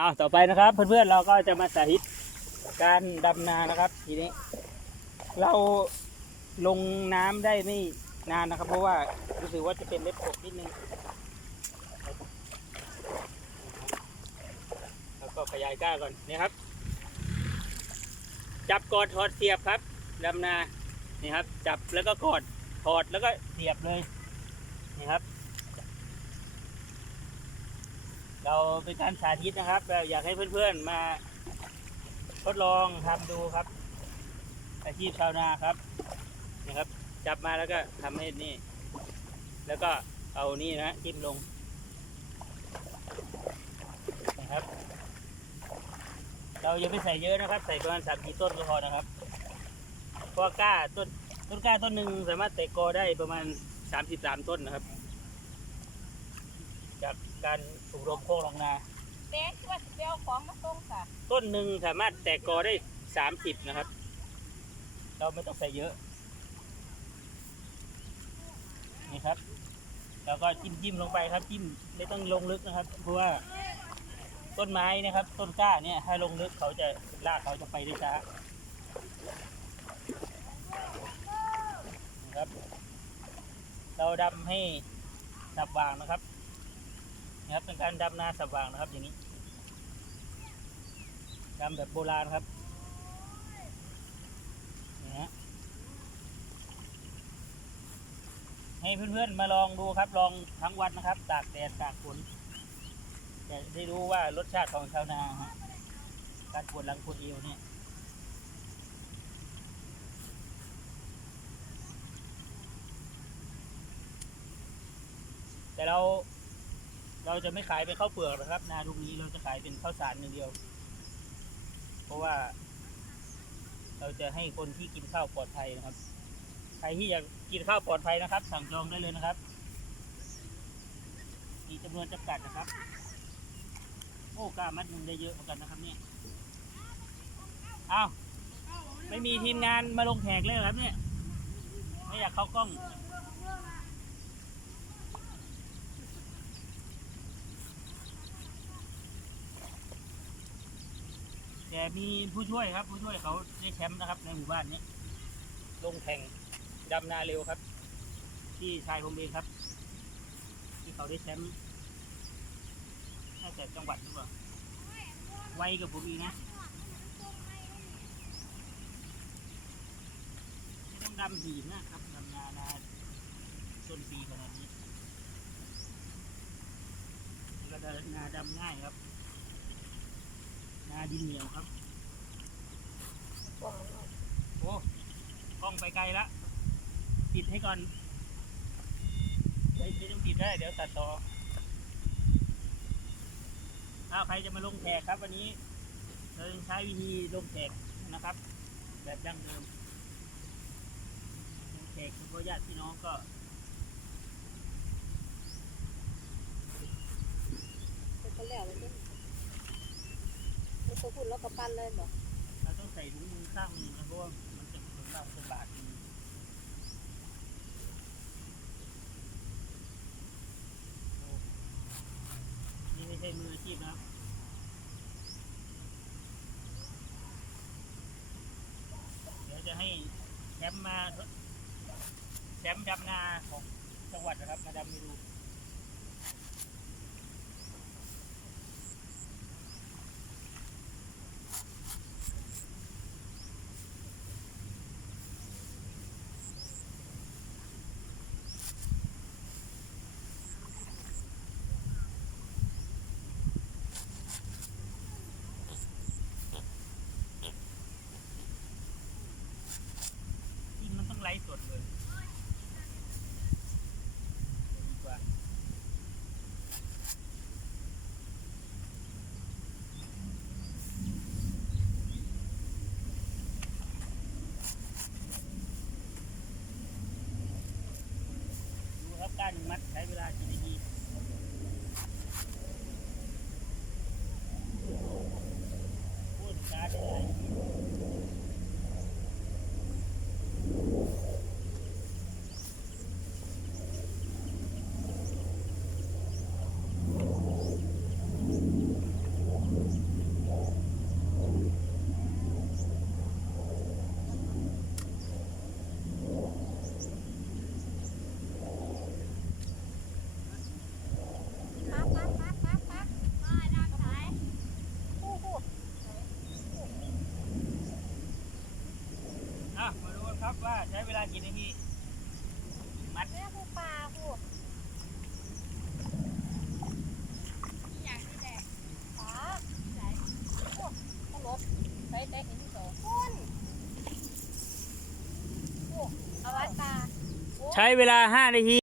เอาต่อไปนะครับ เพื่อนๆเราก็จะมาสาธิตการดำนานะครับ ทีนี้ เราลงน้ำได้ไม่นานนะครับ เพราะว่ารู้สึกว่าจะเป็นเล็บกบนิดนึงแล้วก็ขยายก้าก่อนนี่ครับ จับกอดถอดเสียบครับดำนานี่ครับ จับแล้วก็กอดถอดแล้วก็เสียบเลยนี่ครับ เราเป็นการสาธิตนะครับแบบอยากให้เพื่อนๆมา ทดลองทำดูครับ อาชีพชาวนาครับนะครับ จับมาแล้วก็ทำให้นี่ แล้วก็เอานี่นะจิ้มลงนะครับ เราอย่าไปใส่เยอะนะครับ ใส่ประมาณสามสี่ต้นก็พอนะครับเพราะกล้าต้นต้นกล้าต้นหนึ่งสามารถแตกกอได้ประมาณสามสิบสามต้นนะครับ จากการ อบรมโคกหลังนาแม่คิดว่าสิไปเอาของมาส่งค่ะต้นหนึ่งสามารถแตกกอได้สามสิบนะครับ เราไม่ต้องใส่เยอะ นี่ครับ แล้วก็จิ้มจิ้มลงไปครับ จิ้มไม่ต้องลงลึกนะครับ เพราะว่าต้นไม้นะครับ ต้นกล้าเนี่ยถ้าลงลึกเขาจะรากเขาจะไปได้ช้านะครับ เราดำให้สับวางนะครับ นะครับเป็นการดำนาสับวางนะครับ อย่างนี้ดำแบบโบราณครับนี่ฮะให้เพื่อนๆมาลองดูครับ ลองทั้งวันนะครับ ตากแดดตากฝนจะได้รู้ว่ารสชาติของชาวนาฮะการปวดหลังปวดเอวเนี่ยแต่เรา เราจะไม่ขายเป็นข้าวเปลือกนะครับ นาลูกนี้เราจะขายเป็นข้าวสารอย่างเดียว เพราะว่า เราจะให้คนที่กินข้าวปลอดภัยนะครับ ใครที่อยากกินข้าวปลอดภัยนะครับ สั่งจองได้เลยนะครับ มีจำนวนจำกัดนะครับโอ้กล้ามัดหนึ่งได้เยอะเหมือนกันนะครับเนี่ยอ้าวไม่มีทีมงานมาลงแขกเลยครับเนี่ย ไม่อยากเข้ากล้อง แต่มีผู้ช่วยครับ ผู้ช่วยเขาได้แชมป์นะครับ ในหมู่บ้านนี้ ลงแข่งดำนาเร็วครับ ที่ชายผมเองครับ ที่เขาได้แชมป์น่าจะจังหวัดหรือเปล่าไวกับผมอีกนะไม่ต้องดำหีนนะครับดำนานาต้นปีขนาดนี้แล้วก็นาดำง่ายครับาดินเหนียวครับ โอ้กล้องไปไกลละ ปิดให้ก่อน ไม่ไม่ต้องปิดได้ เดี๋ยวตัดต่ออ้าวใครจะมาลงแขกครับวันนี้ เราจะใช้วิธีลงแขกนะครับ แบบดั้งเดิมลงแขกคุณพ่อญาติพี่น้องก็เป็นคนแล้ว เลยเนี่ยมันตัวคุณแล้วก็ปั้นเลยบ่เราต้องใส่ถุงมือข้างนึงนะเพราะว่ามันจะถึงเราจะบาดมือโอ้นี่ไม่ใช่มืออาชีพนะครับเดี๋ยวจะให้แชมป์มาแชมป์ดำนาของจังหวัดนะครับมาดำให้ดู lugar. ครับว่าใช้เวลากี่นาทีมัดแม่ผู้ปลาผู้อยากที่แดกปลาไหนโอ้ตลดใช้ใจเห็นที่สองคุณโอ้เอาไว้ปลาใช้เวลา 5 นาที